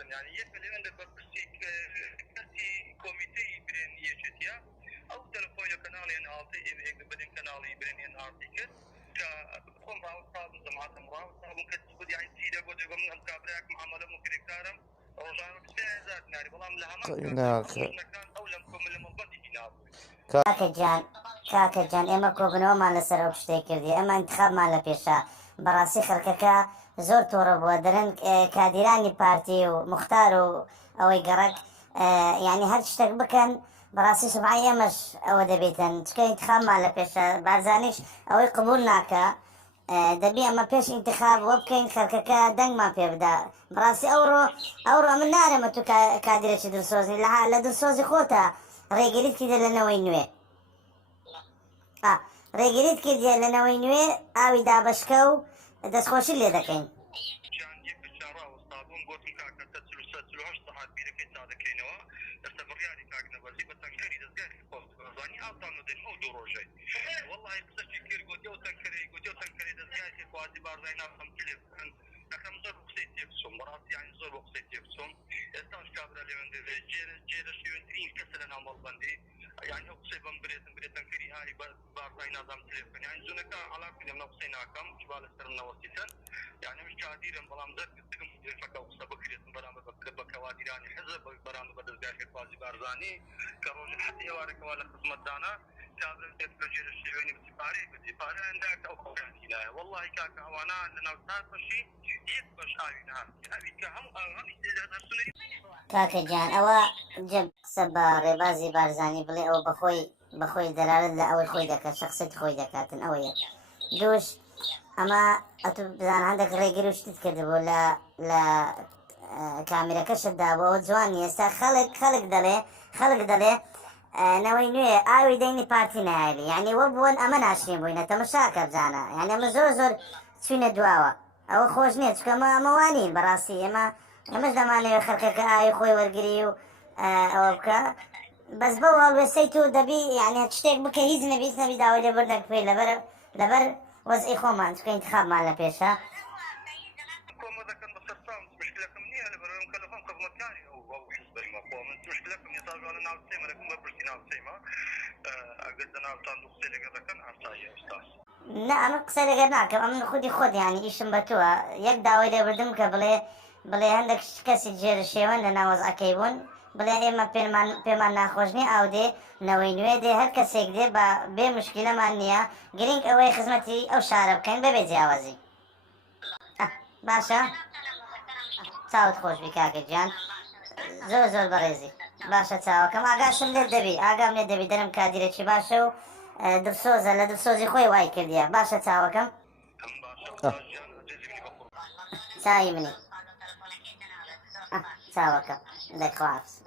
بکەن یعنی یەک لەوێندە بە پرسی کەسی کۆمیتەی برێن یەکێتیە ئەو تەلەفۆنە کەناڵێن ئاڵتەی ئێمە بدەن کەناڵی برێنێن ئاڵتی کرد کە خۆم ڕاوەستابم زەماتم ڕاوەستابم کە یعنی چی دەبۆ دەگەم ئەم کابراک معامەلەم و کرێکارم ڕۆژانە 3000 دیناری بەڵام لە هەمان ئەو لەم کۆمەلە مەڵبەندێکی نابوو. کاکە جان ئێمە کۆبنەوەمان لەسەر ئەو شتێک کردی ئەمە انتخابمان لە پێشە بەڕاستی خەڵکەکە زۆر تۆڕە بووە دەرن کادیرانی پارتی و مختار و ئەوەی گەڕک یعنی هەر شتێک بکەن بەڕاستی سوبحی ئێمەش ئەوە دەبێتن چکە انتخابمان لە پێشە بارزانیش ئەوەی قبول ناکە دەبی ئەمە پێش انتخاب وە بکەین خەڵکەکە دەنگمان پێ بدا بەڕاستی ئەوڕۆ من نارەمە تو کادیرێکی دڵسۆزی لە دڵسۆزی خۆتە ڕێگریت کردە لەنەوەی نوێ ڕێگریت کردە لەنەوەی نوێ ئاوی دابشکە و دەستخۆشی لێ دەکەین يعني قصي بمبريتن كري هاي بارزاي نظام تليفون يعني زونك على كل من قصينا كم جبال السرنا وسيتن يعني مش كاديرن بلام ذات تكم فكا قصه بكريت برامج بكواديراني حزب برامج بدزغاش قاضي بارزاني كروج حتى يوارك ولا خدمه دانا كابل تفجر الشيواني بتفاري عندك او لا والله كاك وانا لنا وصلت شيء يبقى شايفنا هذه كهم کاکە جان ئەوە جەب قسە بە ڕێبازی بارزانی بڵێ ئەوە بەخۆی دەرارت لە ئەوەی خۆی دەکات شخصیت خۆی دەکاتن ئەوە یەک دووش ئەمە ئەتو بزان هەندێک ڕێگری و شتت کردبوو لە کامێرەکەشتدا بۆ ئەوە جوان نیە ئێستا خەڵک دەڵێ نەوەی نوێ ئاوی دەینی پارتی نایلی یعنی وە بوون ئەمە ناشرین بووینە تەمەشاکە بزانە یعنی ئەمە زۆر چوینە دواوە ئەوە خۆش نییە چکەمە ئەمەوانین بەڕاستی ئەمەش دەمانەوێت خەڵکەکە ئاوی خۆی وەرگری و ئەوە بکە بەس بەو هەڵوێستەی تۆ دەبی یعنی شتێک بکە هیچ نەبی داوای لێبوردنێک پێی لەبەر وەزعی خۆمان چکە انتخابمان لە پێشە نه ئەمە قسە لەگەر ناکەم ئەمن خودی خۆت یعنی ئیشم بە تووە یەک داوای لێبوردم کە بڵێ هەندێک کەسی جێرە شێوەن لە ناوەزعەکەی بوون بڵێ ئێمە پێمان ناخۆش نیە ئاو دێ نەوەی نوێ دێ هەر کەسێک دێ بە بێ مشکلەمان نییە گرنگ ئەوەی خزمەتی ئەو شارە بکەین بەبێ جیاوازی باشە چاوت خۆش بی کاکە گیان زۆر بەڕێزی باشە چاوەکەم ئاگاشم لێت دەبی ئاگام لێت دەبی دەرم کادیرێکی باشە و دڵسۆزە لە دڵسۆزی خۆی وای کردیە باشە چاوەکەم چای منی چاوەکە دەخواست